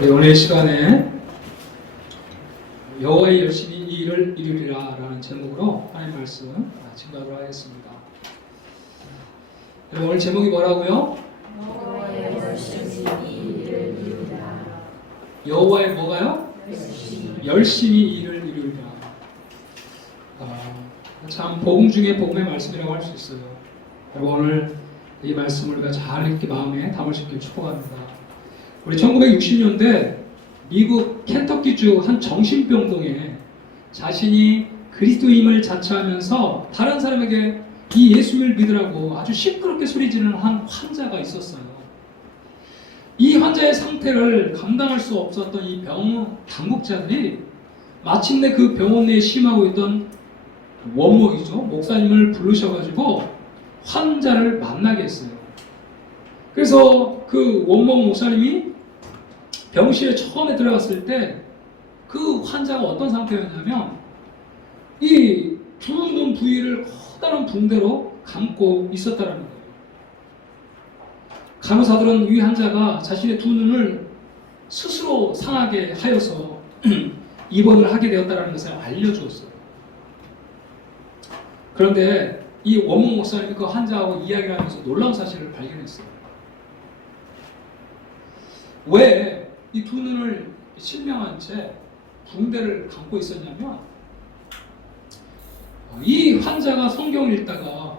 우리 오늘 시간에 여호와의 열심히 이 일을 이루리라 라는 제목으로 하나님 말씀 증거하도록 하겠습니다. 오늘 제목이 뭐라고요? 여호와의 열심히 이 일을 이루리라. 여호와의 뭐가요? 열심히 이 일을 이루리라. 참 복음 중에 복음의 말씀이라고 할 수 있어요. 여러분 오늘 이 말씀을 우리가 잘 이렇게 마음에 담을 수 있길 축복합니다. 우리 1960년대 미국 켄터키주 한 정신병동에 자신이 그리스도임을 자처하면서 다른 사람에게 이 예수를 믿으라고 아주 시끄럽게 소리지르는 한 환자가 있었어요. 이 환자의 상태를 감당할 수 없었던 이 병 당국자들이 마침내 그 병원 내에 심하고 있던 원목이죠. 목사님을 부르셔가지고 환자를 만나게 했어요. 그래서 그 원목 목사님이 병실에 처음에 들어갔을 때 그 환자가 어떤 상태였냐면 이 두 눈 부위를 커다란 붕대로 감고 있었다는 거예요. 간호사들은 이 환자가 자신의 두 눈을 스스로 상하게 하여서 입원을 하게 되었다는 것을 알려주었어요. 그런데 이 원목 목사님이 그 환자하고 이야기를 하면서 놀라운 사실을 발견했어요. 왜 이 두 눈을 실명한 채 붕대를 감고 있었냐면 이 환자가 성경을 읽다가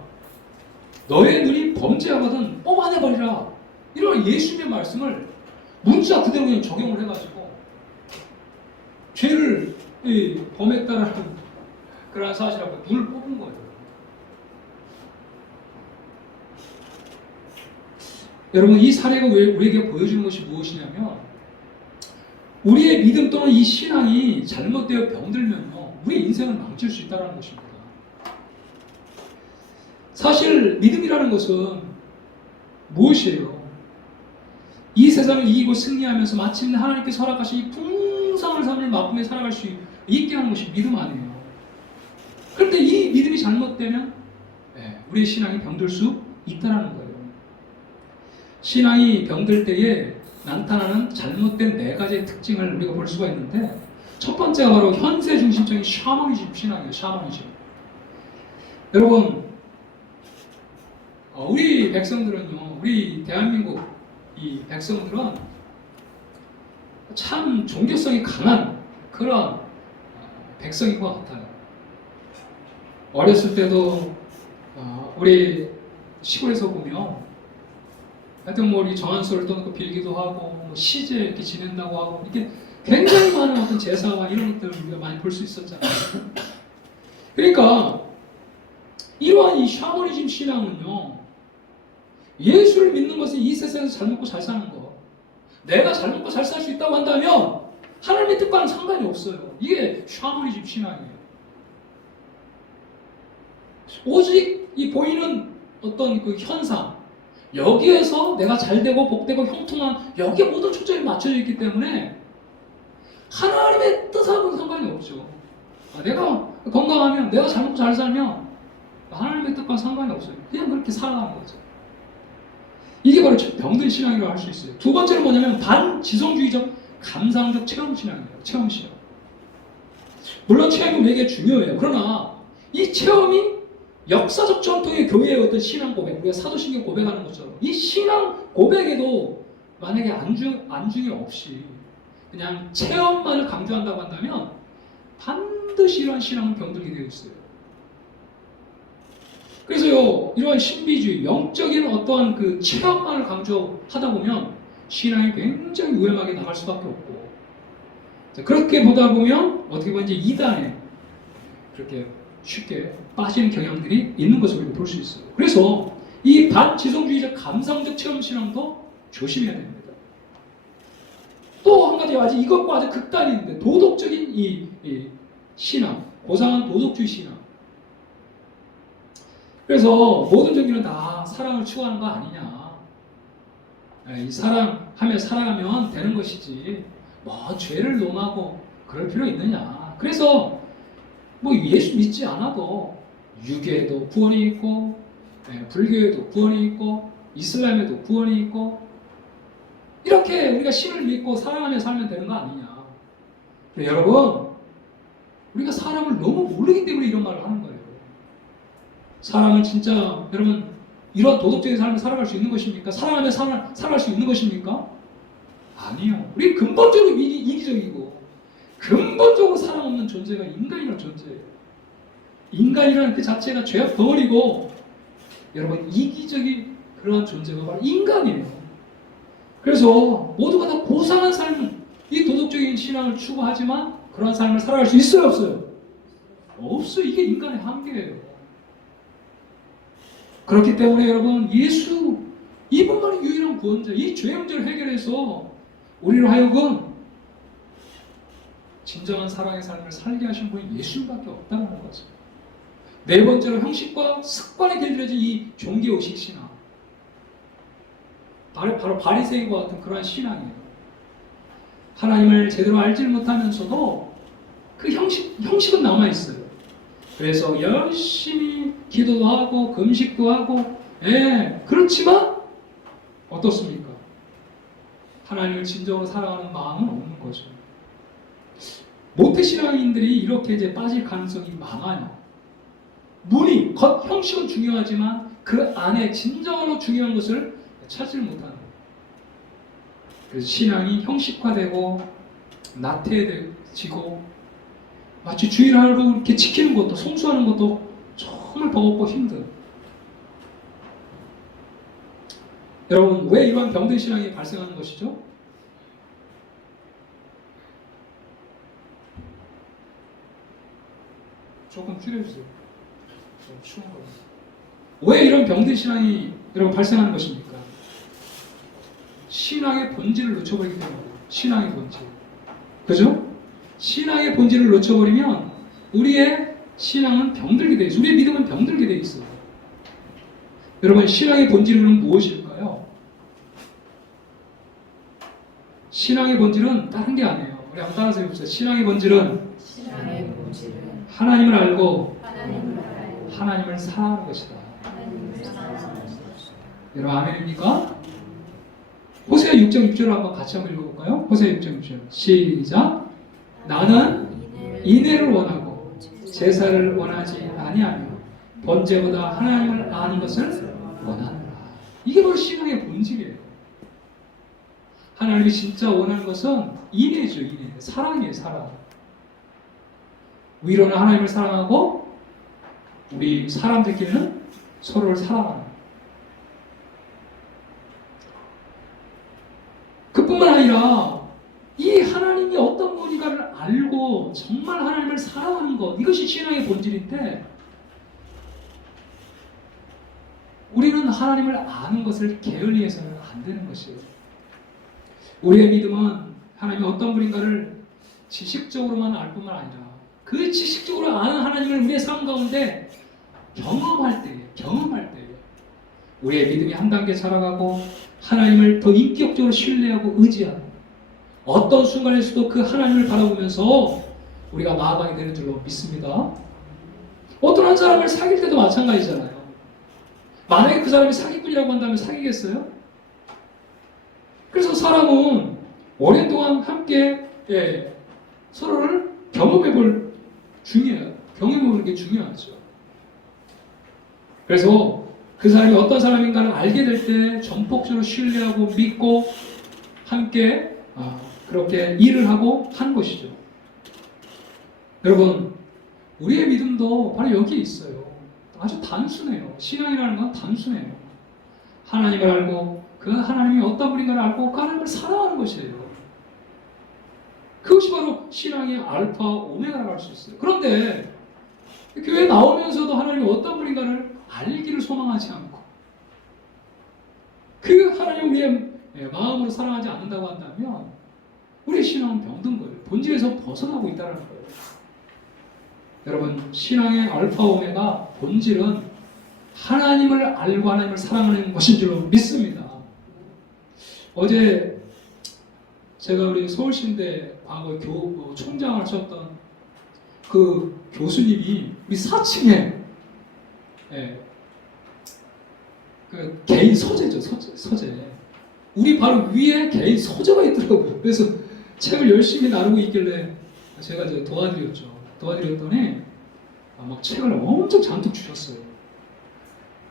너의 눈이 범죄하거든 뽑아내버리라 이런 예수님의 말씀을 문자 그대로 그냥 적용을 해가지고 죄를 범했다라는 그런 사실하고 눈을 뽑은 거예요. 여러분 이 사례가 우리에게 보여주는 것이 무엇이냐면 우리의 믿음 또는 이 신앙이 잘못되어 병들면요 우리의 인생을 망칠 수 있다는 것입니다. 사실 믿음이라는 것은 무엇이에요? 이 세상을 이기고 승리하면서 마침내 하나님께서 허락하신 이 풍성한 삶을 맛보며 살아갈 수 있게 하는 것이 믿음 아니에요. 그런데 이 믿음이 잘못되면 우리의 신앙이 병들 수 있다는 거예요. 신앙이 병들 때에 나타나는 잘못된 네 가지의 특징을 우리가 볼 수가 있는데 첫 번째가 바로 현세 중심적인 샤머니즘 신앙이에요. 샤머니즘. 여러분 우리 백성들은요 우리 대한민국 이 백성들은 참 종교성이 강한 그런 백성인 것 같아요. 어렸을 때도 우리 시골에서 보면 하여튼 뭐 우리 정한수를 떠놓고 빌기도 하고 뭐 시제 이렇게 지낸다고 하고 이렇게 굉장히 많은 어떤 제사와 이런 것들을 우리가 많이 볼 수 있었잖아요. 그러니까 이러한 이 샤머니즘 신앙은요 예수를 믿는 것은 이 세상에서 잘 먹고 잘 사는 거 내가 잘 먹고 잘 살 수 있다고 한다면 하나님의 뜻과는 상관이 없어요. 이게 샤머니즘 신앙이에요. 오직 이 보이는 어떤 그 현상 여기에서 내가 잘되고 복되고 형통한 여기에 모든 초점이 맞춰져 있기 때문에 하나님의 뜻하고는 상관이 없죠. 내가 건강하면 내가 잘 먹고 잘 살면 하나님의 뜻과는 상관이 없어요. 그냥 그렇게 살아가는 거죠. 이게 바로 병든 신앙이라고 할 수 있어요. 두 번째는 뭐냐면 반지성주의적 감상적 체험 신앙이에요. 체험 신앙. 물론 체험이 되게 중요해요. 그러나 이 체험이 역사적 전통의 교회의 어떤 신앙 고백, 우리가 사도신경 고백하는 것처럼 이 신앙 고백에도 만약에 안중이 없이 그냥 체험만을 강조한다고 한다면 반드시 이러한 신앙은 병들게 되어 있어요. 그래서요, 이러한 신비주의, 영적인 어떠한 그 체험만을 강조하다 보면 신앙이 굉장히 위험하게 나갈 수밖에 없고, 그렇게 보다 보면 어떻게 보면 이제 이단에 그렇게 쉽게 빠지는 경향들이 있는 것을 우리가 볼 수 있어요. 그래서 이 반지성주의적 감상적 체험 신앙도 조심해야 됩니다. 또 한 가지 아직 이것과 아주 극단인데 도덕적인 이 신앙, 고상한 도덕주의 신앙. 그래서 모든 종교는 다 사랑을 추구하는 거 아니냐. 이 사랑하며 살아가면 되는 것이지 뭐 죄를 논하고 그럴 필요 있느냐. 그래서 뭐 예수 믿지 않아도 유교에도 구원이 있고 불교에도 구원이 있고 이슬람에도 구원이 있고 이렇게 우리가 신을 믿고 사랑하며 살면 되는 거 아니냐. 여러분, 우리가 사람을 너무 모르기 때문에 이런 말을 하는 거예요. 사람은 진짜 여러분 이런 도덕적인 삶을 살아갈 수 있는 것입니까? 사랑하며 살아갈 수 있는 것입니까? 아니요. 우리 근본적으로 이기적이고 근본적으로 사랑 없는 존재가 인간이라는 존재예요. 인간이라는 그 자체가 죄악 덩어리고 여러분 이기적인 그러한 존재가 바로 인간이에요. 그래서 모두가 다 고상한 삶, 이 도덕적인 신앙을 추구하지만 그러한 삶을 살아갈 수 있어요, 없어요? 없어요. 이게 인간의 한계예요. 그렇기 때문에 여러분 예수 이분만이 유일한 구원자, 이 죄의 문제를 해결해서 우리로 하여금 진정한 사랑의 삶을 살게 하신 분이 예수님밖에 없다는 거죠. 네 번째로 형식과 습관에 길들여진 이 종교의식 신앙, 바로 바리새인과 같은 그러한 신앙이에요. 하나님을 제대로 알지 못하면서도 그 형식은 남아있어요. 그래서 열심히 기도도 하고 금식도 하고 그렇지만 어떻습니까? 하나님을 진정으로 사랑하는 마음은 없는 거죠. 모태신앙인들이 이렇게 이제 빠질 가능성이 많아요. 겉 형식은 중요하지만 그 안에 진정으로 중요한 것을 찾지 못하는 거예요. 그래서 신앙이 형식화되고 나태해지고 마치 주일 하루 이렇게 지키는 것도 성수하는 것도 정말 버겁고 힘든. 여러분 왜 이러한 병든 신앙이 발생하는 것이죠? 조금 줄여주세요. 좀 추운 거예요. 왜 이런 병든 신앙이 여러분 발생하는 것입니까? 신앙의 본질을 놓쳐버리기 때문입니다. 신앙의 본질. 그죠? 신앙의 본질을 놓쳐버리면 우리의 신앙은 병들게 돼 있어요. 우리의 믿음은 병들게 돼 있어요. 여러분 신앙의 본질은 무엇일까요? 신앙의 본질은 다른 게 아니에요. 우리 한번 따라서 해봅시다. 신앙의 본질은 하나님을 알고 하나님을 사랑하는 것이다. 여러분 아멘입니까? 호세아 6장 6절을 한번 같이 한번 읽어볼까요? 호세아 6장 6절 시작. 나는 인애를 원하고 제사를 원하지 아니하며 번제보다 하나님을 아는 것을 원하노라. 이게 바로 신앙의 본질이에요. 하나님이 진짜 원하는 것은 인애죠. 인애. 사랑이에요. 사랑. 위로는 하나님을 사랑하고 우리 사람들끼리는 서로를 사랑하는. 그뿐만 아니라 이 하나님이 어떤 분인가를 알고 정말 하나님을 사랑하는 것, 이것이 신앙의 본질인데 우리는 하나님을 아는 것을 게을리해서는 안 되는 것이에요. 우리의 믿음은 하나님이 어떤 분인가를 지식적으로만 알 뿐만 아니라 그 지식적으로 아는 하나님을 우리의 삶 가운데 경험할 때 우리의 믿음이 한 단계 자라가고 하나님을 더 인격적으로 신뢰하고 의지하는 어떤 순간에서도 그 하나님을 바라보면서 우리가 나아가게 되는 줄로 믿습니다. 어떤 한 사람을 사귈 때도 마찬가지잖아요. 만약에 그 사람이 사기꾼이라고 한다면 사귀겠어요? 그래서 사람은 오랜 동안 함께 서로를 경험해보는 게 중요하죠. 그래서 그 사람이 어떤 사람인가를 알게 될 때 전폭적으로 신뢰하고 믿고 함께 그렇게 일을 하고 한 것이죠. 여러분 우리의 믿음도 바로 여기에 있어요. 아주 단순해요. 신앙이라는 건 단순해요. 하나님을 알고 그 하나님이 어떤 분인가를 알고 그 하나님을 사랑하는 것이에요. 그것이 바로 신앙의 알파 오메가라고 할 수 있어요. 그런데 교회 나오면서도 하나님이 어떤 분인가를 알기를 소망하지 않고 그 하나님을 우리의 마음으로 사랑하지 않는다고 한다면 우리의 신앙은 병든 거예요. 본질에서 벗어나고 있다는 거예요. 여러분 신앙의 알파 오메가 본질은 하나님을 알고 하나님을 사랑하는 것인 줄로 믿습니다. 어제 제가 우리 서울신대 과거 총장을 하셨던 그 교수님이 우리 4층에 그 개인 서재죠. 서재. 우리 바로 위에 개인 서재가 있더라고요. 그래서 책을 열심히 나누고 있길래 제가 이제 도와드렸죠. 도와드렸더니 막 책을 엄청 잔뜩 주셨어요.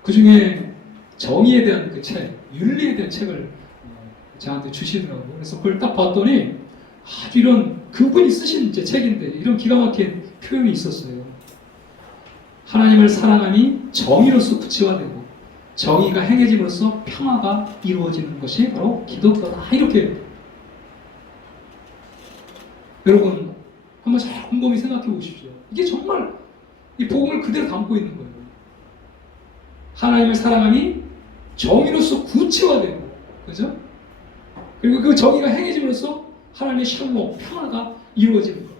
그 중에 정의에 대한 그 책, 윤리에 대한 책을 저한테 주시더라고요. 그래서 그걸 딱 봤더니 아주 이런 그분이 쓰신 이제 책인데 이런 기가 막힌 표현이 있었어요. 하나님을 사랑함이 정의로서 구체화되고 정의가 행해짐으로써 평화가 이루어지는 것이 바로 기독교다. 이렇게 여러분 한번 잘 곰곰이 생각해 보십시오. 이게 정말 이 복음을 그대로 담고 있는 거예요. 하나님을 사랑함이 정의로서 구체화되고, 그죠? 그리고 그 정의가 행해짐으로써 하나님의 샬롬, 평화가 이루어지는 거예요.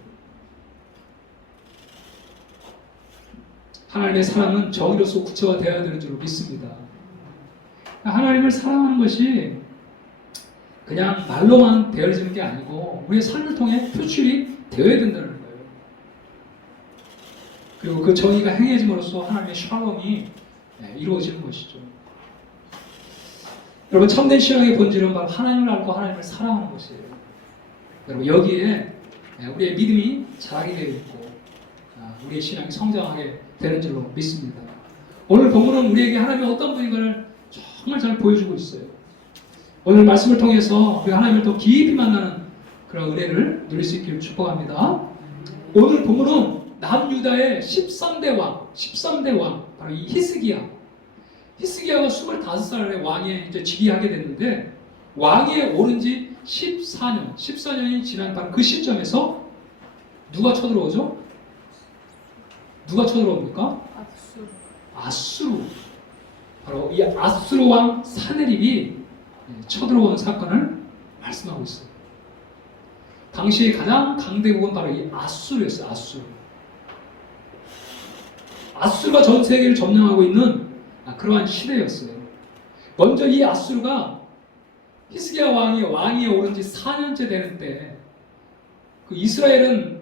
하나님의 사랑은 정의로서 구체화되어야 되는 줄 믿습니다. 하나님을 사랑하는 것이 그냥 말로만 되어지는 게 아니고 우리의 삶을 통해 표출이 되어야 된다는 거예요. 그리고 그 정의가 행해짐으로써 하나님의 샬롬이 이루어지는 것이죠. 여러분 참된 신앙의 본질은 바로 하나님을 알고 하나님을 사랑하는 것이에요. 여러분 여기에 우리의 믿음이 자라게 되어 있고 우리의 신앙이 성장하게 되는 줄로 믿습니다. 오늘 본문은 우리에게 하나님이 어떤 분인가를 정말 잘 보여주고 있어요. 오늘 말씀을 통해서 우리 하나님을 더 깊이 만나는 그런 은혜를 누릴 수 있기를 축복합니다. 오늘 본문은 남유다의 13대 왕, 바로 이 히스기야가 25살의 왕에 이제 즉위하게 됐는데 왕위에 오른 지 14년이 지난 바로 그 시점에서 누가 쳐들어오죠? 누가 쳐들어옵니까? 아수르. 바로 이 아수르 왕 사네립이 쳐들어온 사건을 말씀하고 있어요. 당시 가장 강대국은 바로 이 아수르였어요. 아수르가 전 세계를 점령하고 있는 그러한 시대였어요. 먼저 이 아수르가 히스기야 왕이 왕위에 오른 지 4년째 되는 때, 그 이스라엘은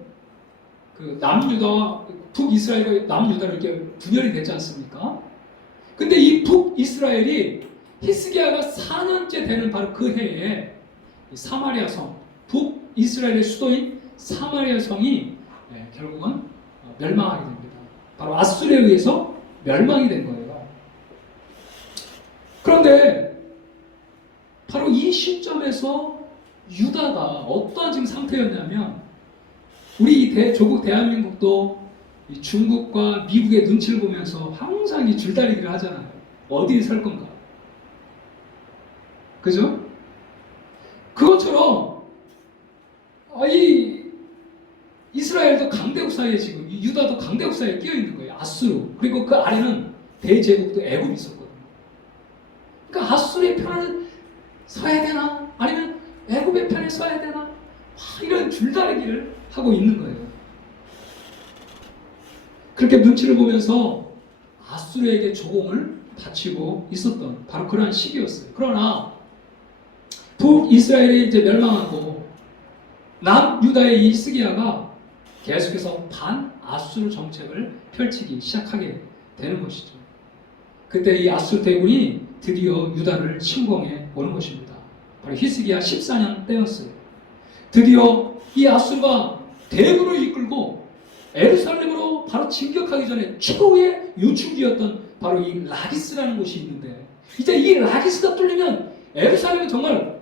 그 남유다와 북이스라엘과 남유다로 이렇게 분열이 되지 않습니까? 근데 이 북이스라엘이 히스기야가 4년째 되는 바로 그 해에 사마리아 성, 북이스라엘의 수도인 사마리아 성이 결국은 멸망하게 됩니다. 바로 아수르에 의해서 멸망이 된 거예요. 그런데 바로 이 시점에서 유다가 어떠한 지금 상태였냐면 우리 조국 대한민국도 중국과 미국의 눈치를 보면서 항상 이 줄다리기를 하잖아요. 어디에 설 건가? 그죠? 그것처럼 이 이스라엘도 강대국 사이에 지금 유다도 강대국 사이에 끼어 있는 거예요. 아수르. 그리고 그 아래는 대제국도 애굽이 있었거든요. 그러니까 아수르의 편을 서야 되나? 아니면 애굽의 편에 서야 되나? 이런 줄다리기를 하고 있는 거예요. 그렇게 눈치를 보면서 아수르에게 조공을 바치고 있었던 바로 그러한 시기였어요. 그러나 북이스라엘이 이제 멸망하고 남유다의 이 히스기야가 계속해서 반아수르 정책을 펼치기 시작하게 되는 것이죠. 그때 이 아수르 대군이 드디어 유다를 침공해 오는 것입니다. 바로 히스기야 14년 때였어요. 드디어 이 아수르가 대군을 이끌고 에루살렘으로 바로 진격하기 전에 최후의 요충지였던 바로 이 라기스라는 곳이 있는데 이제 이 라기스가 뚫리면 에루살렘은 정말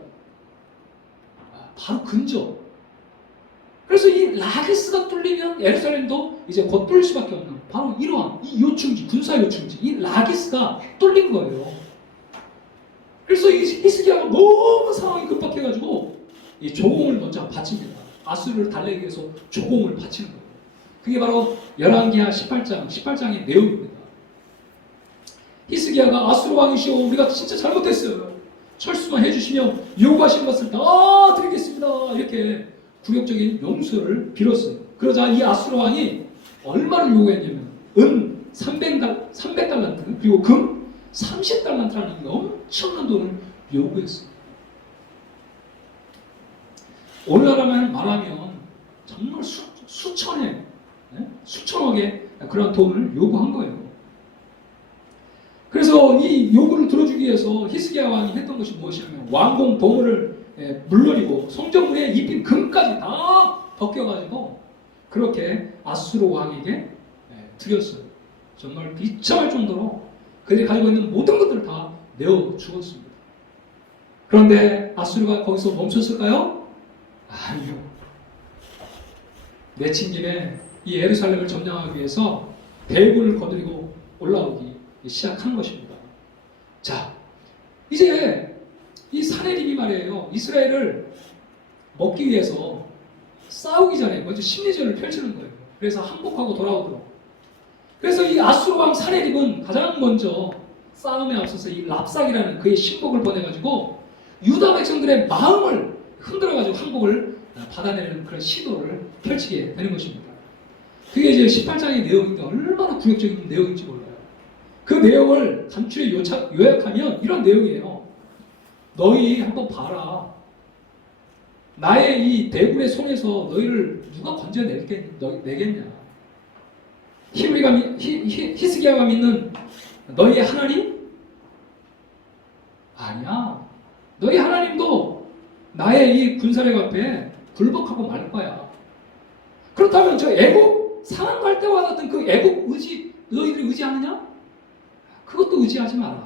바로 근접. 그래서 이 라기스가 뚫리면 에루살렘도 이제 곧 뚫릴 수밖에 없는 바로 이러한 이 요충지, 군사 요충지, 이 라기스가 뚫린 거예요. 그래서 이 히스기야가 너무 상황이 급박해가지고 이 조공을 먼저 바칩니다. 아수르를 달래기 위해서 조공을 바치는 거예요. 그게 바로 열왕기하 18장의 내용입니다. 히스기야가 아수르 왕이시오, 우리가 진짜 잘못했어요. 철수만 해주시면 요구하시는 것을 다 드리겠습니다. 이렇게 굴욕적인 용서를 빌었어요. 그러자 이 아수르 왕이 얼마를 요구했냐면 은 300달란트 그리고 금 30달란트라는 엄청난 돈을 요구했어요. 오늘날로 말하면 정말 수천억의 그런 돈을 요구한 거예요. 그래서 이 요구를 들어주기 주기 위해서 히스기야 왕이 했던 것이 무엇이냐면 왕궁 보물을 물론이고 성전문에 입힌 금까지 다 벗겨가지고 그렇게 아수르 왕에게 드렸어요. 정말 비참할 정도로 그들이 가지고 있는 모든 것들을 다 내어 주었습니다. 그런데 아수르가 거기서 멈췄을까요? 아니요. 내친 김에 이 예루살렘을 점령하기 위해서 대군을 거느리고 올라오기 시작한 것입니다. 자, 이제 이 사내림이 말이에요. 이스라엘을 먹기 위해서 싸우기 전에 먼저 심리전을 펼치는 거예요. 그래서 항복하고 돌아오도록. 그래서 이 아수르 왕 사내림은 가장 먼저 싸움에 앞서서 이 랍삭이라는 그의 신복을 보내가지고 유다 백성들의 마음을 흔들어가지고 항복을 받아내는 그런 시도를 펼치게 되는 것입니다. 그게 이제 18장의 내용인데 얼마나 굴욕적인 내용인지 몰라요. 그 내용을 간추려 요약하면 이런 내용이에요. 너희 한번 봐라. 나의 이 대군의 손에서 너희를 누가 건져내겠냐? 히스기야가 믿는 너희의 하나님? 아니야. 너희 하나님도 나의 이 군사력 앞에 굴복하고 말 거야. 그렇다면 저 애국 상한 갈 때와 같은 그 애국 의지 너희들이 의지하느냐? 그것도 의지하지 마라.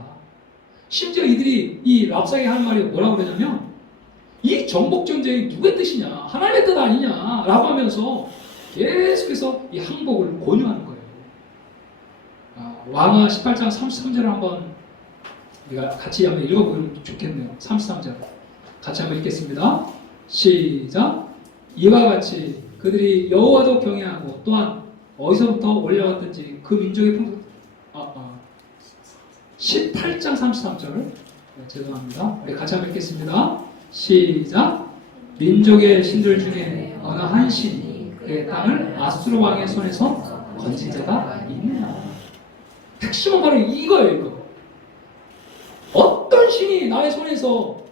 심지어 이들이 이 랍삭이 하는 말이 뭐라고 그러냐면 이 정복 전쟁이 누구의 뜻이냐? 하나님의 뜻 아니냐? 라고 하면서 계속해서 이 항복을 권유하는 거예요. 왕하 18장 33절을 한번 우리가 같이 한번 읽어보면 좋겠네요. 33절 같이 한번 읽겠습니다. 시작. 이와 같이 그들이 여호와도 경외하고 또한 어디서부터 올려왔든지 그 민족의 풍습 18장 33절 죄송합니다. 우리 같이 한번 읽겠습니다. 시작. 민족의 신들 중에 어느 한 신이 그의 땅을 아수르 왕의 손에서 건진 자가 있느냐. 핵심은 바로 이거예요. 이거. 어떤 신이 나의 손에서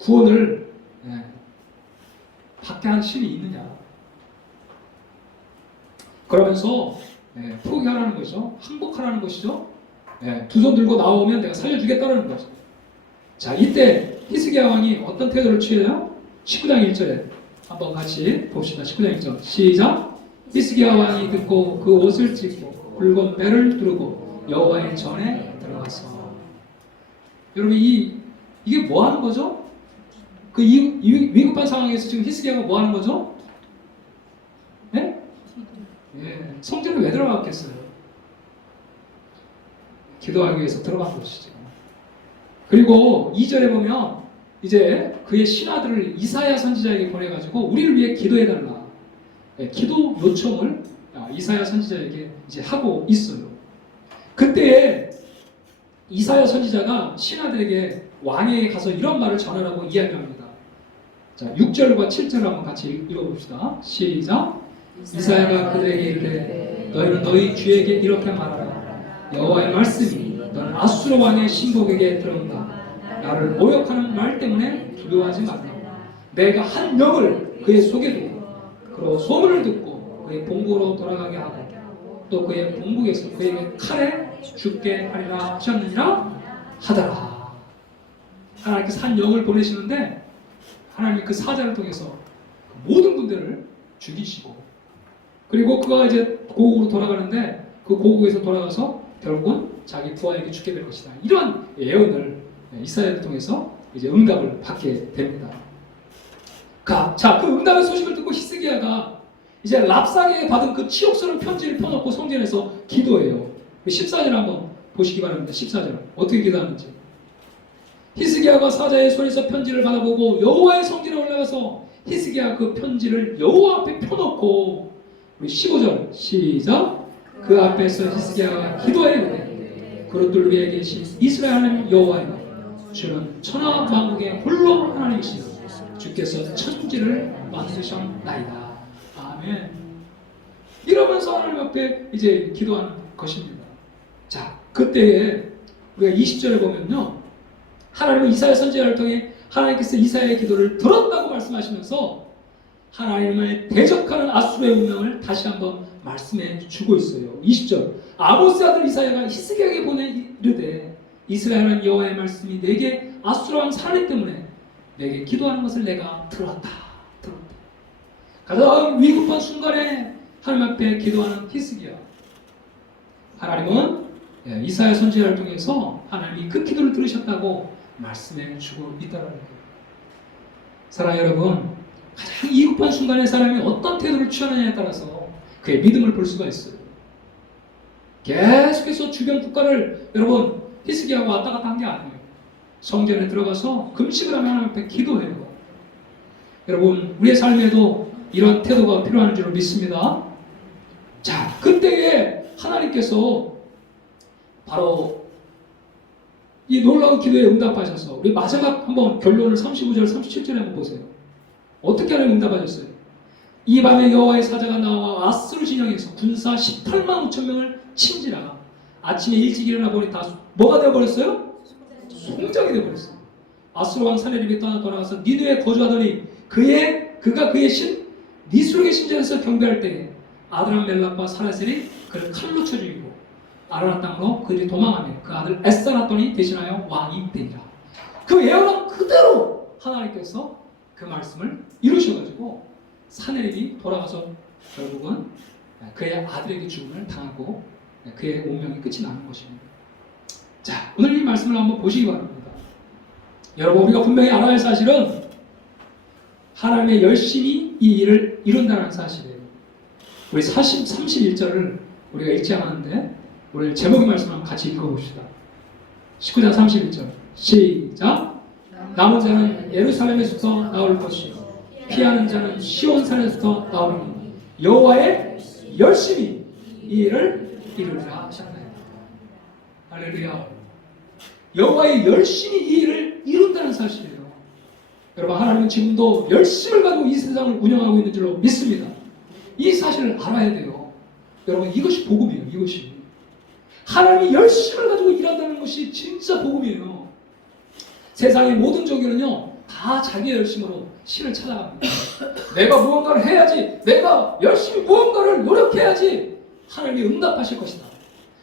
구원을 받게 한 신이 있느냐. 그러면서 포기하라는 것이죠. 항복하라는 것이죠. 두 손 들고 나오면 내가 살려주겠다는 거죠. 자, 이때 히스기야 왕이 어떤 태도를 취해요? 19장 1절에 한번 같이 봅시다. 19장 1절 시작. 히스기야 왕이 듣고 그 옷을 찢고 붉은 배를 두르고 여호와의 전에 들어가서. 여러분 이게 뭐 하는 거죠? 그 위급한 상황에서 지금 히스기야가 뭐 하는 거죠? 네? 성전에 왜 들어갔겠어요? 기도하기 위해서 들어간 것이죠. 그리고 2절에 보면 이제 그의 신하들을 이사야 선지자에게 보내가지고 우리를 위해 기도해달라. 기도 요청을 이사야 선지자에게 이제 하고 있어요. 그때에 이사야 선지자가 신하들에게 왕에게 가서 이런 말을 전하라고 이야기합니다. 자, 6절과 7절을 한번 같이 읽어봅시다. 시작. 이사야가 그들에게 이르되 너희는 너희 주에게 이렇게 말하라. 여호와의 말씀이 너는 아수르 왕의 신복에게 들어온다. 나를 모욕하는 말 때문에 두려워하지 말라. 내가 한 명을 그의 속에 두고 그리고 소문을 듣고 그의 본국으로 돌아가게 하고 또 그의 본국에서 그에게 칼에 죽게 하리라 하셨느니라 하더라. 하나님께서 한 영을 보내시는데 하나님이 그 사자를 통해서 모든 분들을 죽이시고 그리고 그가 이제 고국으로 돌아가는데 그 고국에서 돌아가서 결국은 자기 부하에게 죽게 될 것이다. 이런 예언을 이사야를 통해서 이제 응답을 받게 됩니다. 자, 그 응답의 소식을 듣고 히스기야가 이제 랍삭에게 받은 그 치욕스러운 편지를 펴놓고 성전에서 기도해요. 14절 한번 보시기 바랍니다. 14절 어떻게 기도하는지. 히스기야가 사자의 손에서 편지를 받아보고 여호와의 성전에 올라가서 히스기야가 그 편지를 여호와 앞에 펴놓고 우리 15절 시작. 그 앞에서 히스기야가 기도하되 그릇들 위에 계신 이스라엘 하나님 여호와여 주는 천하 만국의 홀로 하나님이시여 주께서 천지를 만드셨나이다. 아멘. 이러면서 하나님 앞에 이제 기도하는 것입니다. 자, 그때에 우리가 20절에 보면요, 하나님은 이사야 선지자를 통해 하나님께서 이사야의 기도를 들었다고 말씀하시면서 하나님을 대적하는 아수르의 운명을 다시 한번 말씀해 주고 있어요. 20절 아모스 아들 이사야가 히스기야에게 보내 이르되 이스라엘은 여호와의 말씀이 내게 아수르 왕 사내 때문에 내게 기도하는 것을 내가 들었다. 가장 위급한 순간에 하나님 앞에 기도하는 히스기야. 하나님은 이사야 선지자를 통해서 하나님이 그 기도를 들으셨다고 말씀해 주고 있다는 거예요. 사랑하는 여러분, 가장 위급한 순간에 사람이 어떤 태도를 취하느냐에 따라서 그의 믿음을 볼 수가 있어요. 계속해서 주변 국가를 여러분 히스기야가 왔다 갔다 한 게 아니에요. 성전에 들어가서 금식을 하면 하나님 앞에 기도해요. 여러분 우리의 삶에도 이런 태도가 필요한 줄 믿습니다. 자, 그때에 하나님께서 바로 이 놀라운 기도에 응답하셔서 우리 마지막 한번 결론을 35절 37절에 한번 보세요. 어떻게 하나님 응답하셨어요? 이 밤에 여호와의 사자가 나와 아수르 진영에서 군사 18만 5천 명을 친지라. 아침에 일찍 일어나 보니 다 뭐가 되어버렸어요? 송장이 되어버렸어요. 아수르 왕 사네립이 떠나가서 니느웨에 거주하더니 그가 그의 신 니스룩의 신전에서 경배할 때에 아드람 멜락과 사라셀이 그를 칼로 쳐 죽이고 아라라 땅으로 그들이 도망하며 그 아들 에스사라돈이 대신하여 왕이 되니라. 그 예언은 그대로 하나님께서 그 말씀을 이루셔가지고 사네립이 돌아가서 결국은 그의 아들에게 죽음을 당하고 그의 운명이 끝이 나는 것입니다. 자, 오늘 이 말씀을 한번 보시기 바랍니다. 여러분 우리가 분명히 알아야 할 사실은 하나님의 열심히 이 일을 이룬다는 사실이에요. 우리 31절을 우리가 읽지 않았는데 오늘 제목의 말씀을 한번 같이 읽어봅시다. 19장 31절 시작. 남은 자는 예루살렘에서부터 나올 것이요 피하는 자는 시온산에서부터 나오리니 여호와의 열심히 이 일을 이루리라 하셨나요? 할렐루야. 여호와의 열심히 이 일을 이룬다는 사실이에요. 여러분 하나님은 지금도 열심을 가지고 이 세상을 운영하고 있는 줄로 믿습니다. 이 사실을 알아야 돼요. 여러분 이것이 복음이에요. 이것이 하나님이 열심을 가지고 일한다는 것이 진짜 복음이에요. 세상의 모든 종교는요 다 자기의 열심으로 신을 찾아갑니다. 내가 무언가를 해야지, 내가 열심히 무언가를 노력해야지 하나님이 응답하실 것이다.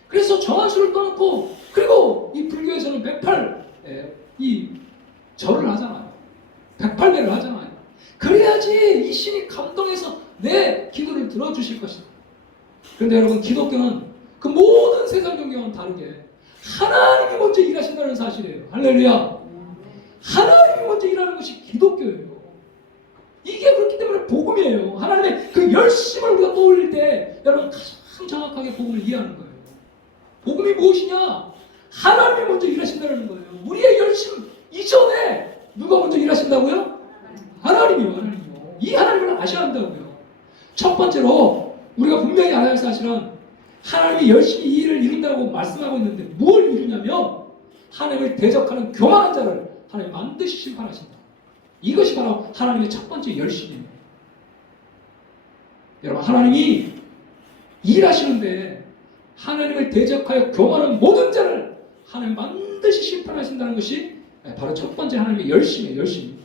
그래서 정한수를 떠놓고 그리고 이 불교에서는 108 이 절을 하잖아요. 108배를 하잖아요. 그래야지 이 신이 감동해서 내 기도를 들어주실 것이다. 그런데 여러분 기독교는 그 모든 세상 종교와는 다르게 하나님이 먼저 일하신다는 사실이에요. 할렐루야. 하나님이 먼저 일하는 것이 기독교예요. 이게 그렇기 때문에 복음이에요. 하나님의 그 열심을 우리가 떠올릴 때 여러분 가장 정확하게 복음을 이해하는 거예요. 복음이 무엇이냐? 하나님이 먼저 일하신다는 거예요. 우리의 열심 이전에 누가 먼저 일하신다고요? 하나님이요. 하나님이요. 이 하나님을 아셔야 한다고요. 첫 번째로 우리가 분명히 알아야 할 사실은 하나님이 열심히 이 일을 이룬다고 말씀하고 있는데 무엇을 이루냐면 하나님을 대적하는 교만한 자를 하나님 반드시 심판하신다. 이것이 바로 하나님의 첫 번째 열심입니다. 여러분 하나님이 일하시는데 하나님을 대적하여 교만한 모든 자를 하나님 반드시 심판하신다는 것이 바로 첫 번째 하나님의 열심이에요. 열심.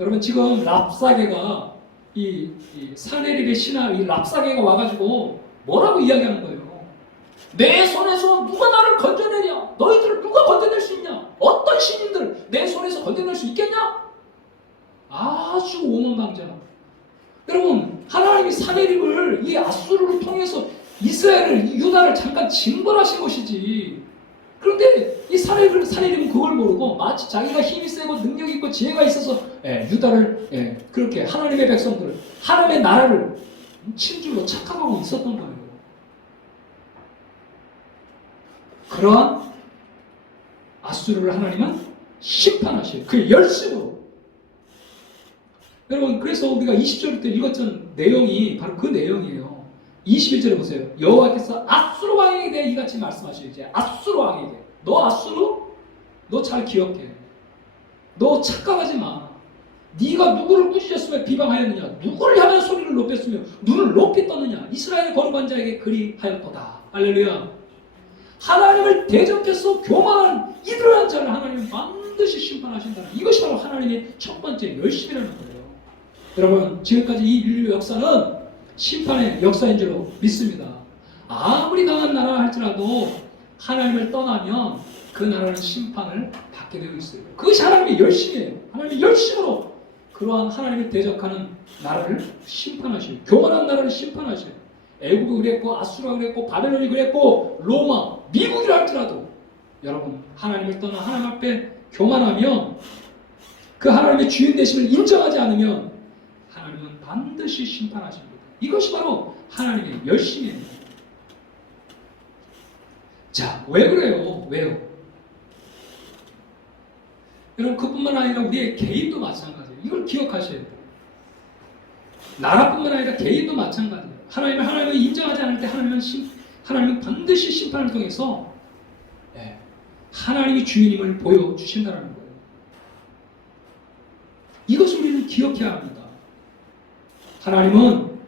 여러분 지금 랍사게가 이 사네립의 신하 이 랍사게가 와가지고 뭐라고 이야기하는 거예요? 내 손에서 누가 나를 건져내냐? 너희들을 누가 건져낼 수 있냐? 어떤 신인들 내 손에서 건져낼 수 있겠냐? 아주 오만방자. 여러분 하나님이 사네립을 이 아수르를 통해서 이스라엘을 유다를 잠깐 징벌하신 것이지. 그런데 이 사네립은 그걸 모르고 마치 자기가 힘이 세고 능력 있고 지혜가 있어서 유다를 그렇게 하나님의 백성들을 하나님의 나라를 친 줄로 착각하고 있었던 거예요. 그러한 아수르를 하나님은 심판하셔요. 그 열심으로. 여러분 그래서 우리가 20절 때 읽었던 내용이 바로 그 내용이에요. 21절에 보세요. 여호와께서 아수르 왕에게 대해 이같이 말씀하셔요. 이제 아수르 왕에게 너 아수르? 너 잘 기억해. 너 착각하지 마. 네가 누구를 꾸짖었으며 비방하였느냐? 누구를 향한 소리를 높였으며 눈을 높이 떴느냐? 이스라엘의 거룩한 자에게 그리하였도다. 할렐루야. 하나님을 대적해서 교만한 이들한 자를 하나님은 반드시 심판하신다. 이것이 바로 하나님의 첫 번째 열심이라는 거예요. 여러분, 지금까지 이 인류 역사는 심판의 역사인 줄로 믿습니다. 아무리 강한 나라 할지라도 하나님을 떠나면 그 나라는 심판을 받게 되어 있어요. 그것이 하나님의 열심이에요. 하나님의 열심으로 그러한 하나님을 대적하는 나라를 심판하셔요. 교만한 나라를 심판하셔요. 애국도 그랬고, 아수르가 그랬고, 바벨론이 그랬고, 로마, 미국이라 할지라도 여러분, 하나님을 떠나 하나님 앞에 교만하면, 그 하나님의 주인 되심을 인정하지 않으면 하나님은 반드시 심판하십니다. 이것이 바로 하나님의 열심이에요. 자, 왜 그래요? 왜요? 여러분, 그뿐만 아니라 우리의 개인도 마찬가지예요. 이걸 기억하셔야 돼요. 나라뿐만 아니라 개인도 마찬가지예요. 하나님을 인정하지 않을 때 하나님은 반드시 심판을 통해서 하나님이 주인임을 보여주신다는 거예요. 이것을 우리는 기억해야 합니다. 하나님은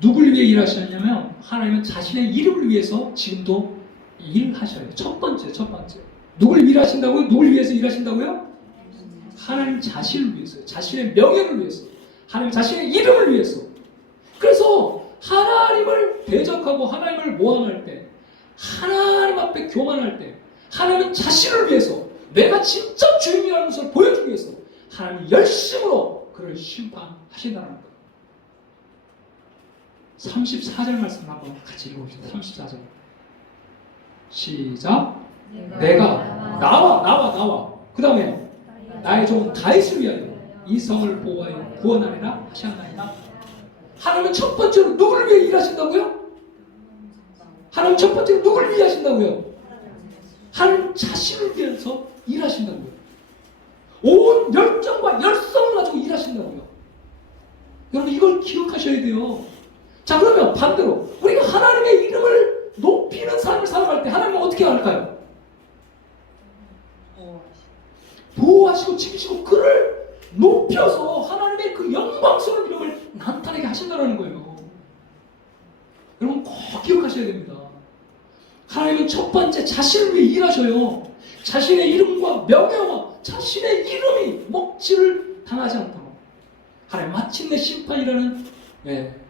누굴 위해 일하시냐면 하나님은 자신의 이름을 위해서 지금도 일하셔요. 첫 번째. 누굴 일하신다고요? 누굴 위해서 일하신다고요? 하나님 자신을 위해서, 자신의 명예를 위해서, 하나님 자신의 이름을 위해서. 그래서 하나님을 대적하고 하나님을 모함할 때, 하나님 앞에 교만할 때, 하나님 자신을 위해서, 내가 진짜 주인이라는 것을 보여주기 위해서 하나님이 열심으로 그를 심판하신다는 거예요. 34절 말씀을 한번 같이 읽어봅시다. 34절 시작. 내가 나와 그 다음에 나의 종 다윗을 위하여 이 성을 보호하여 구원하리라 하셨나이다. 하나님은 첫 번째로 누구를 위해 일하신다고요? 하나님 첫 번째로 누구를 위해 하신다고요? 하나님 자신을 위해서 일하신다고요. 온 열정과 열성을 가지고 일하신다고요. 여러분, 이걸 기억하셔야 돼요. 자, 그러면 반대로 우리가 하나님의 이름을 높이는 삶을 살아갈 때 하나님은 어떻게 할까요? 보호하시고 지키시고 그를 높여서 하나님의 그 영광스러운 이름을 나타내게 하신다는 거예요. 여러분, 꼭 기억하셔야 됩니다. 하나님은 첫 번째 자신을 위해 일하셔요. 자신의 이름과 명예와 자신의 이름이 먹칠을 당하지 않도록 하나님 마침내 심판이라는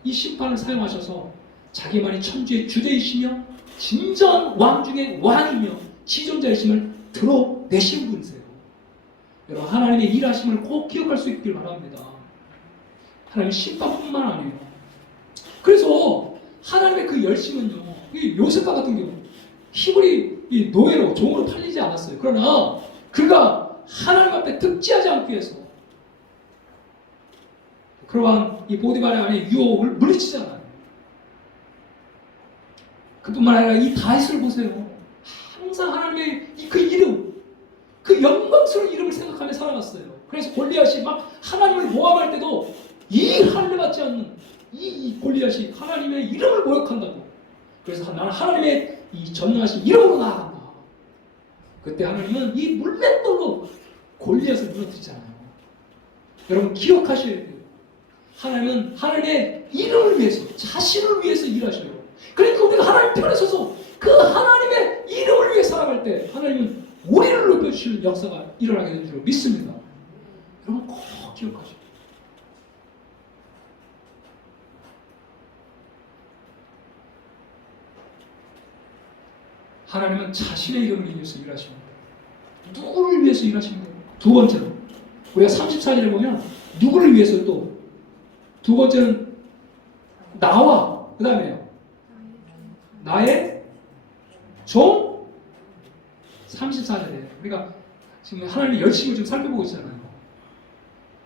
이 심판을 사용하셔서 자기만이 천주의 주제이시며 진정한 왕 중의 왕이며 지존자이심을 드러내신 분이세요. 여러분, 하나님의 일하심을 꼭 기억할 수 있길 바랍니다. 하나님 심판뿐만 아니에요. 그래서 하나님의 그 열심은요, 이 요셉과 같은 경우 히브리 이 노예로 종으로 팔리지 않았어요. 그러나 그가 하나님 앞에 득지하지 않기 위해서 그러한 이 보디발의 안에 유혹을 물리치잖아요. 그뿐만 아니라 이 다윗을 보세요. 항상 하나님의 그 이름, 그 영광스러운 이름을 생각하며 살아갔어요. 그래서 골리앗이 막 하나님을 모함할 때도 이 할례 받지 않는 이 골리앗이 하나님의 이름을 모욕한다고. 그래서 나는 하나님의 이 전능하신 이름으로 나아간다. 그때 하나님은 이 물맷돌로 골리앗을 무너뜨리잖아요. 여러분, 기억하셔야 돼요. 하나님은 하나님의 이름을 위해서, 자신을 위해서 일하셔요. 그러니까 우리가 하나님 편에 서서 그 하나님의 이름을 위해 살아갈 때 하나님은 우리를 높여주시는 역사가 일어나게 되는 줄 믿습니다. 여러분, 꼭 기억하셔야 돼요. 하나님은 자신의 이름을 위해서 일하십니다. 누구를 위해서 일하십니다. 두 번째로 우리가 34절에 보면 누구를 위해서 또 두 번째는 나와 그 다음에요 나의 종 34절에 우리가 지금 하나님의 열심을 좀 살펴보고 있잖아요.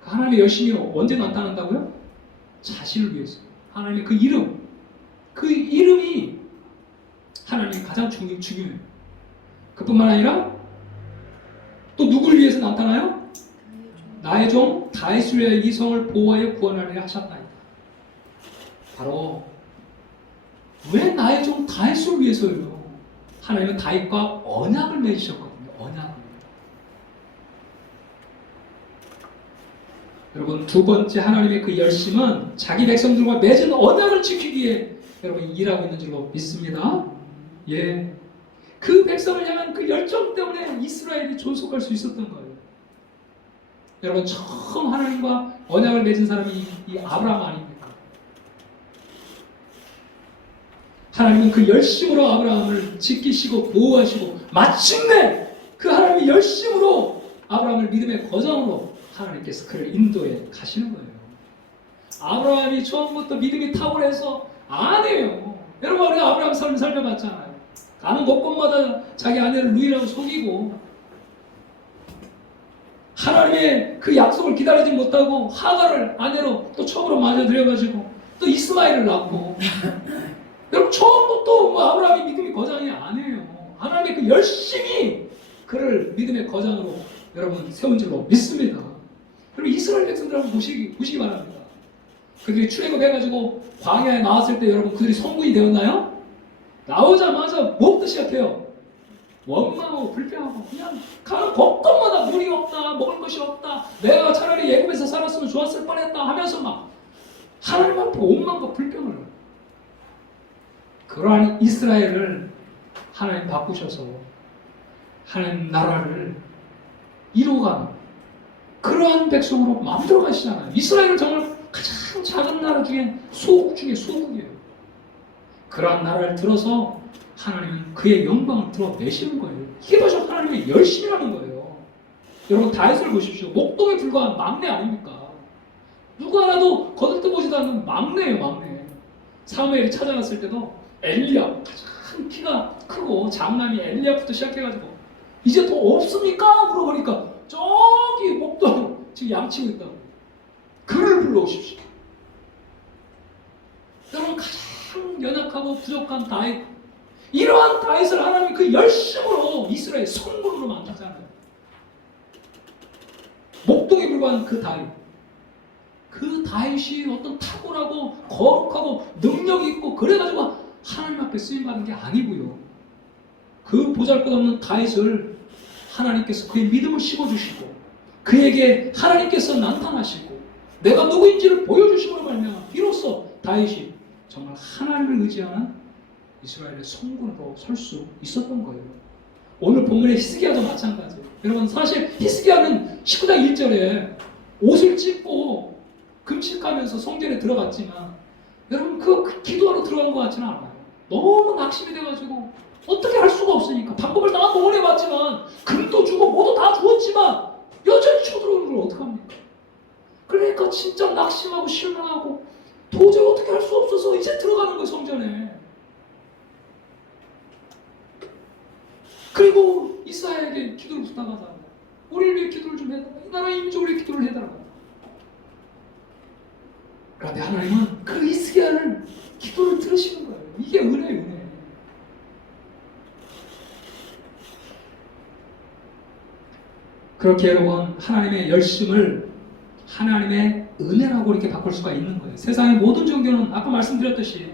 그 하나님의 열심이 언제 나타난다고요? 자신을 위해서. 하나님의 그 이름, 그 이름이 하나님이 가장 중요해요. 그뿐만 아니라 또 누구를 위해서 나타나요? 나의 종 다윗을 위하여 이 성을 보호하여 구원하리라 하셨나이다. 바로 왜 나의 종 다윗을 위해서요? 하나님은 다윗과 언약을 맺으셨거든요. 언약을. 여러분, 두 번째 하나님의 그 열심은 자기 백성들과 맺은 언약을 지키기 위해 여러분 일하고 있는 줄로 믿습니다. 예, 그 백성을 향한 그 열정 때문에 이스라엘이 존속할 수 있었던 거예요. 여러분 처음 하나님과 언약을 맺은 사람이 이 아브라함 아닙니까? 하나님은 그 열심으로 아브라함을 지키시고 보호하시고 마침내 그 하나님의 열심으로 아브라함을 믿음의 거장으로 하나님께서 그를 인도해 가시는 거예요. 아브라함이 처음부터 믿음이 탁월해서 아니에요. 여러분 우리가 아브라함 삶을 살펴봤잖아요. 가는 곳곳마다 자기 아내를 누이라고 속이고 하나님의 그 약속을 기다리지 못하고 하갈을 아내로 또 처음으로 맞아들여가지고 또 이스마엘을 낳고 여러분 처음부터 뭐 아브라함이 믿음의 거장이 아니에요. 하나님의 그 열심히 그를 믿음의 거장으로 여러분 세운 줄로 믿습니다. 그리고 이스라엘 백성들 한번 보시기 바랍니다. 그들이 출애굽해가지고 광야에 나왔을 때 여러분 그들이 성군이 되었나요? 나오자마자 뭐부터 시작해요? 원망하고 불평하고 그냥 가는 곳곳마다 물이 없다, 먹을 것이 없다, 내가 차라리 애굽에서 살았으면 좋았을 뻔했다 하면서 막 하나님 앞에 원망과 불평을 해요. 그러한 이스라엘을 하나님 바꾸셔서 하나님 나라를 이루어가는 그러한 백성으로 만들어 가시잖아요. 이스라엘은 정말 가장 작은 나라 중에 소국 중에 소국이에요. 그러한 나라를 들어서 하나님은 그의 영광을 드러내시는 거예요. 이게 바로 하나님의 열심이라는 거예요. 여러분 다윗을 보십시오. 목동에 불과한 막내 아닙니까? 누구 하나도 거들떠보지도 않는 막내예요. 막내. 사무엘이 찾아갔을 때도 엘리압 가장 키가 크고 장남이 엘리압부터 시작해가지고 이제 더 없습니까? 물어보니까 저기 목동 지금 양치고 있다고. 그를 불러오십시오. 여러분 가장 연약하고 부족한 다윗, 이러한 다윗을 하나님이 그 열심으로 이스라엘 성군으로 만들잖아요. 목동에 불과한 그 다윗, 그 다윗이 어떤 탁월하고 거룩하고 능력이 있고 그래가지고 하나님 앞에 쓰임받는 게 아니고요. 그 보잘것없는 다윗을 하나님께서 그의 믿음을 심어주시고 그에게 하나님께서 나타나시고 내가 누구인지를 보여주심으로 말미암아 비로소 다윗이 정말 하나님을 의지하는 이스라엘의 성군으로 설 수 있었던 거예요. 오늘 본문의 히스기야도 마찬가지예요. 여러분 사실 히스기야는 19장 1절에 옷을 찢고 금식하면서 성전에 들어갔지만 여러분 그 기도하러 들어간 것 같지는 않아요. 너무 낙심이 돼가지고 어떻게 할 수가 없으니까 방법을 다 동원해봤지만 금도 주고 뭐도 다 주었지만 여전히 쳐들어오는 걸 어떡합니까? 그러니까 진짜 낙심하고 실망하고 도저히 어떻게 할 수 없어서 이제 들어가는 거예요. 성전에. 그리고 이사야에게 기도를 부탁하자. 우리를 위해 기도를 좀 해달라. 이 나라의 임종을 위해 기도를 해달라. 그런데 하나님은 그 히스기야를 기도를 들으시는 거예요. 이게 은혜예요. 은혜. 그렇게 여러분 하나님의 열심을 하나님의 은혜라고 이렇게 바꿀 수가 있는 거예요. 세상의 모든 종교는 아까 말씀드렸듯이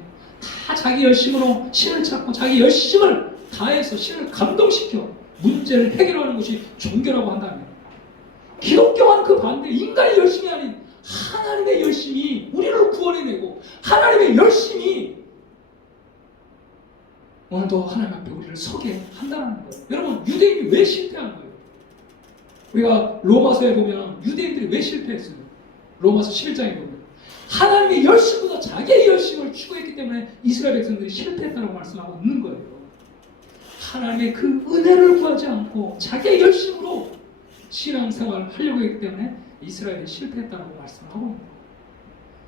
다 자기 열심으로 신을 찾고 자기 열심을 다해서 신을 감동시켜 문제를 해결하는 것이 종교라고 한다면 기독교와는 그 반대 인간의 열심이 아닌 하나님의 열심이 우리를 구원해내고 하나님의 열심이 오늘도 하나님 앞에 우리를 서게 한다는 거예요. 여러분 유대인이 왜 실패하는 거예요? 우리가 로마서에 보면 유대인들이 왜 실패했어요? 로마서 11장에 보면 하나님의 열심보다 자기의 열심을 추구했기 때문에 이스라엘 백성들이 실패했다고 말씀하고 있는 거예요. 하나님의 그 은혜를 구하지 않고 자기의 열심으로 신앙생활을 하려고 했기 때문에 이스라엘이 실패했다고 말씀을 하고 있는 거예요.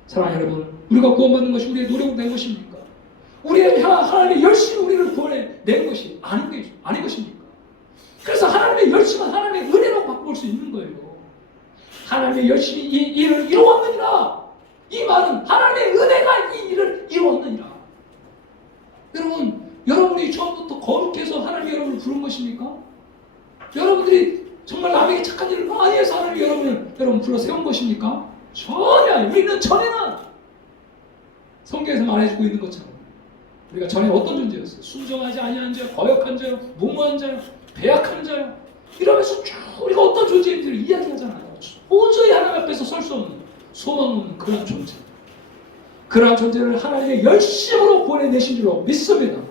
사랑하는 여러분, 우리가 구원받는 것이 우리의 노력으로 된 것입니까? 우리의 하나님의 열심이 우리를 구원해낸 것이 아닌 것입니까? 그래서 하나님의 열심은 하나님의 은혜로 바꿀 수 있는 거예요. 하나님의 열심이 이 일을 이루었느니라. 이 말은 하나님의 은혜가 이 일을 이루었느니라. 여러분이 처음부터 거룩해서 하나님이 여러분을 부른 것입니까? 여러분들이 정말 남에게 착한 일을 많이 해서 하나님이 여러분 불러 세운 것입니까? 전혀. 우리는 전에는 성경에서 말해주고 있는 것처럼 우리가 전에 어떤 존재였어요? 순종하지 아니한 자요, 거역한 자요, 무모한 자요, 배약한 자요. 이러면서 쭉 우리가 어떤 존재인지를 이야기하잖아요. 도저히 하나님 앞에서 설 수 없는 소망 없는 그런 존재. 그러한 존재를 하나님의 열심으로 보내내신 줄로 믿습니다.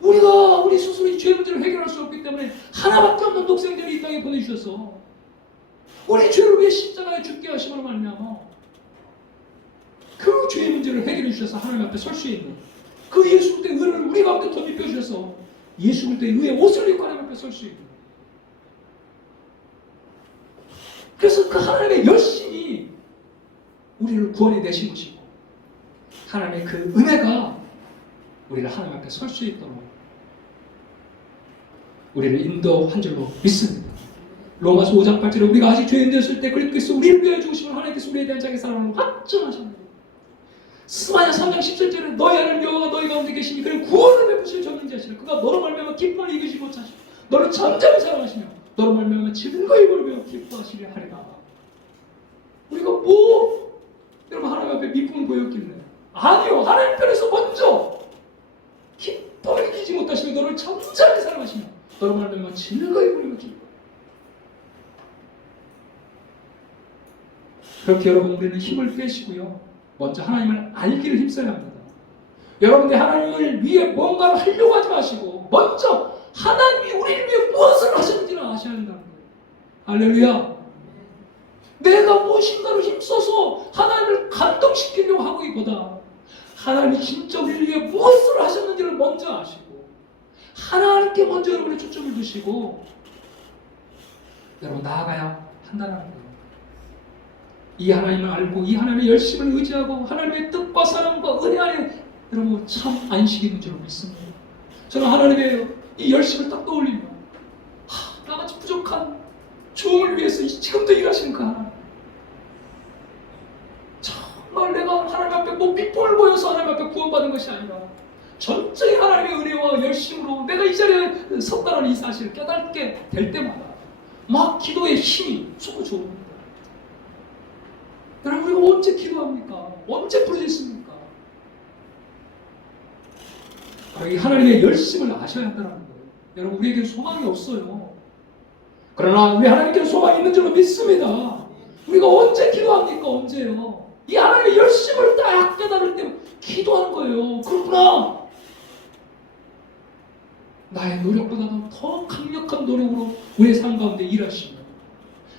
우리가 우리 스스로 이 죄 문제를 해결할 수 없기 때문에 하나밖에 없는 독생자를 이 땅에 보내주셔서 우리 죄를 위해 십자가에 죽게 하심으로 말미암아 그 죄의 문제를 해결해 주셔서 하나님 앞에 설 수 있는 그 예수 그리스도의 의를 우리 가운데 덧입혀 주셔서 예수 그리스도의 의의 옷을 입고 하나님 앞에 설 수 있는, 그래서 그 하나님의 열심이 우리를 구원해 내신 것이고 하나님의 그 은혜가 우리를 하나님 앞에 설 수 있도록 우리를 인도한 줄로 믿습니다. 로마서 5장 8절에 우리가 아직 죄인 되었을 때 그리스도께서 우리를 위하여 죽으시면 하나님께서 우리에 대한 자기 사랑을 확증하셨느니라. 스마냐 3장 17절에 너희 하나님 여호와가 너희 가운데 계시니 그를 구원을 베푸실 전능자시라. 그가 너로 말미암아 기쁨을 이기지 못하시고 너를 잠잠히 사랑하시며 너로 말미암아 즐거이 부르며 기뻐하시려 하리라. 우리가 여러분 하나님 앞에 미움을 보였길래? 아니요, 하나님 편에서 먼저 기쁨을 이기지 못하시며 너를 잠잠히 사랑하시며 너로 말미암아 즐거이 부르며 기뻐. 그렇게 여러분 우리는 힘을 빼시고요, 먼저 하나님을 알기를 힘써야 합니다. 여러분들 하나님을 위해 뭔가를 하려고 하지 마시고 먼저 하나님이 우리를 위해 무엇을 하셨는지를 아셔야 한다는 거예요. 할렐루야. 내가 무엇인가로 힘써서 하나님을 감동시키려고 하기보다 하나님이 진짜 우리를 위해 무엇을 하셨는지를 먼저 아시고 하나님께 먼저 여러분의 초점을 두시고 여러분 나아가야 한다는 거예요. 이 하나님을 알고 이 하나님의 열심을 의지하고 하나님의 뜻과 사랑과 은혜 안에 여러분 참 안식이 있는 줄 믿습니다. 저는 하나님의 이 열심을 딱 떠올리면 나같이 부족한 종을 위해서 지금도 일하시는 그 하나님, 정말 내가 하나님 앞에 뭐 밑보를 보여서 하나님 앞에 구원받은 것이 아니라 전적인 하나님의 은혜와 열심으로 내가 이 자리에 섰다는 이 사실을 깨닫게 될 때마다 막 기도의 힘이 솟구쳐옵니다. 여러분 우리가 언제 기도합니까? 언제 부르짖습니까? 이 하나님의 열심을 아셔야 한다는 거예요. 여러분 우리에게 소망이 없어요. 그러나 우리 하나님께 소망이 있는 줄로 믿습니다. 우리가 언제 기도합니까? 언제요? 이 하나님의 열심을 딱 깨달을 때 기도하는 거예요. 그렇구나. 나의 노력보다도 더 강력한 노력으로 우리의 삶 가운데 일하시며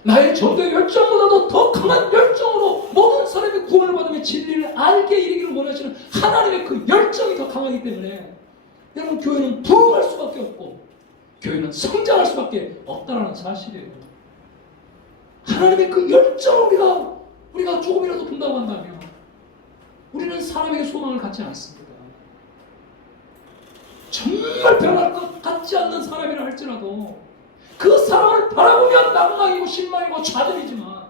나의 전도의 열정보다도 더 강한 열정으로 모든 사람의 구원을 받으며 진리를 알게 이르기를 원하시는 하나님의 그 열정이 더 강하기 때문에 여러분 교회는 부흥할 수밖에 없고 교회는 성장할 수밖에 없다는 사실이에요. 하나님의 그 열정을 우리가 조금이라도 본다고 한다면 우리는 사람에게 소망을 갖지 않습니다. 정말 변할 것 같지 않는 사람이라 할지라도 그 사람을 바라보면 낭망이고 실망이고 좌절이지만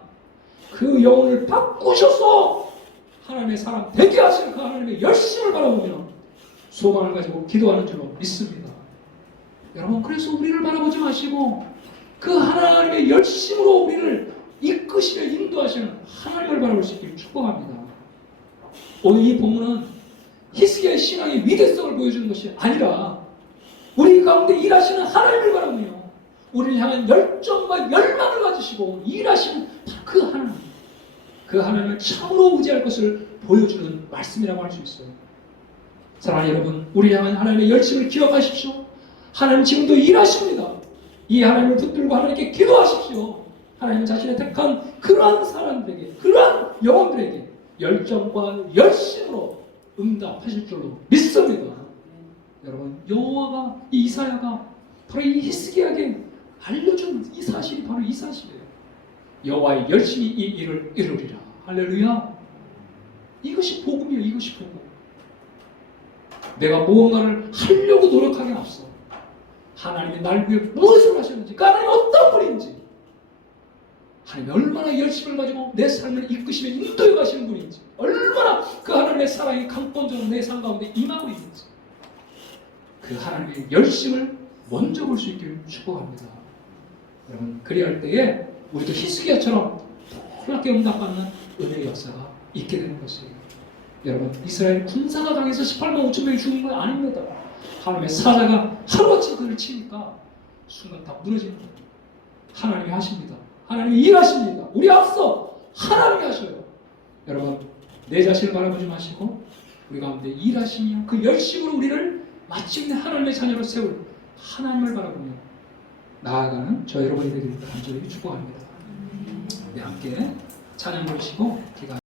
그 영혼을 바꾸셔서 하나님의 사람 되게 하시는 그 하나님의 열심을 바라보며 소망을 가지고 기도하는 줄로 믿습니다. 여러분 그래서 우리를 바라보지 마시고 그 하나님의 열심으로 우리를 이끄시며 인도하시는 하나님을 바라볼 수 있기를 축복합니다. 오늘 이 본문은 히스기야의 신앙의 위대성을 보여주는 것이 아니라 우리 가운데 일하시는 하나님을 바라보며 우리를 향한 열정과 열망을 가지시고 일하시는 그 하나님, 그 하나님을 참으로 의지할 것을 보여주는 말씀이라고 할 수 있어요. 사랑하는 여러분, 우리 향한 하나님의 열심을 기억하십시오. 하나님 지금도 일하십니다. 이 하나님을 붙들고 하나님께 기도하십시오. 하나님 자신의 택한 그러한 사람들에게, 그러한 영혼들에게 열정과 열심으로 응답하실 줄로 믿습니다. 여러분, 여호와가 이사야가 바로 이 히스기야에게 알려준 이 사실이 바로 이 사실이에요. 여호와의 열심히 이 일을 이루리라. 할렐루야. 이것이 복음이에요. 이것이 복음. 내가 무언가를 하려고 노력하긴 앞서 하나님이 날 위해 무엇을 하셨는지, 그 하나님이 어떤 분인지, 하나님이 얼마나 열심을 가지고 내 삶을 이끄시며 인도해 가시는 분인지, 얼마나 그 하나님의 사랑이 강권적으로 내 삶 가운데 임하고 있는지, 그 하나님의 열심을 먼저 볼 수 있기를 축복합니다. 여러분, 그리할 때에 우리도 히스기야처럼 놀랍게 응답받는 은혜의 역사가 있게 되는 것이에요. 여러분, 이스라엘 군사가 당해서 18만 5천 명이 죽은 건 아닙니다. 하나님의 사자가 하루아침에 그를 치니까 순간 다 무너지는 거예요. 하나님이 하십니다. 하나님이 일하십니다. 우리 앞서 하나님이 하셔요. 여러분, 내 자신을 바라보지 마시고 우리 가운데 일하시며 그 열심으로 우리를 마침내 하나님의 자녀로 세울 하나님을 바라보며 나아가는 저 여러분이 되기를 간절히 축복합니다. 우리 함께 찬양 부르시고 기도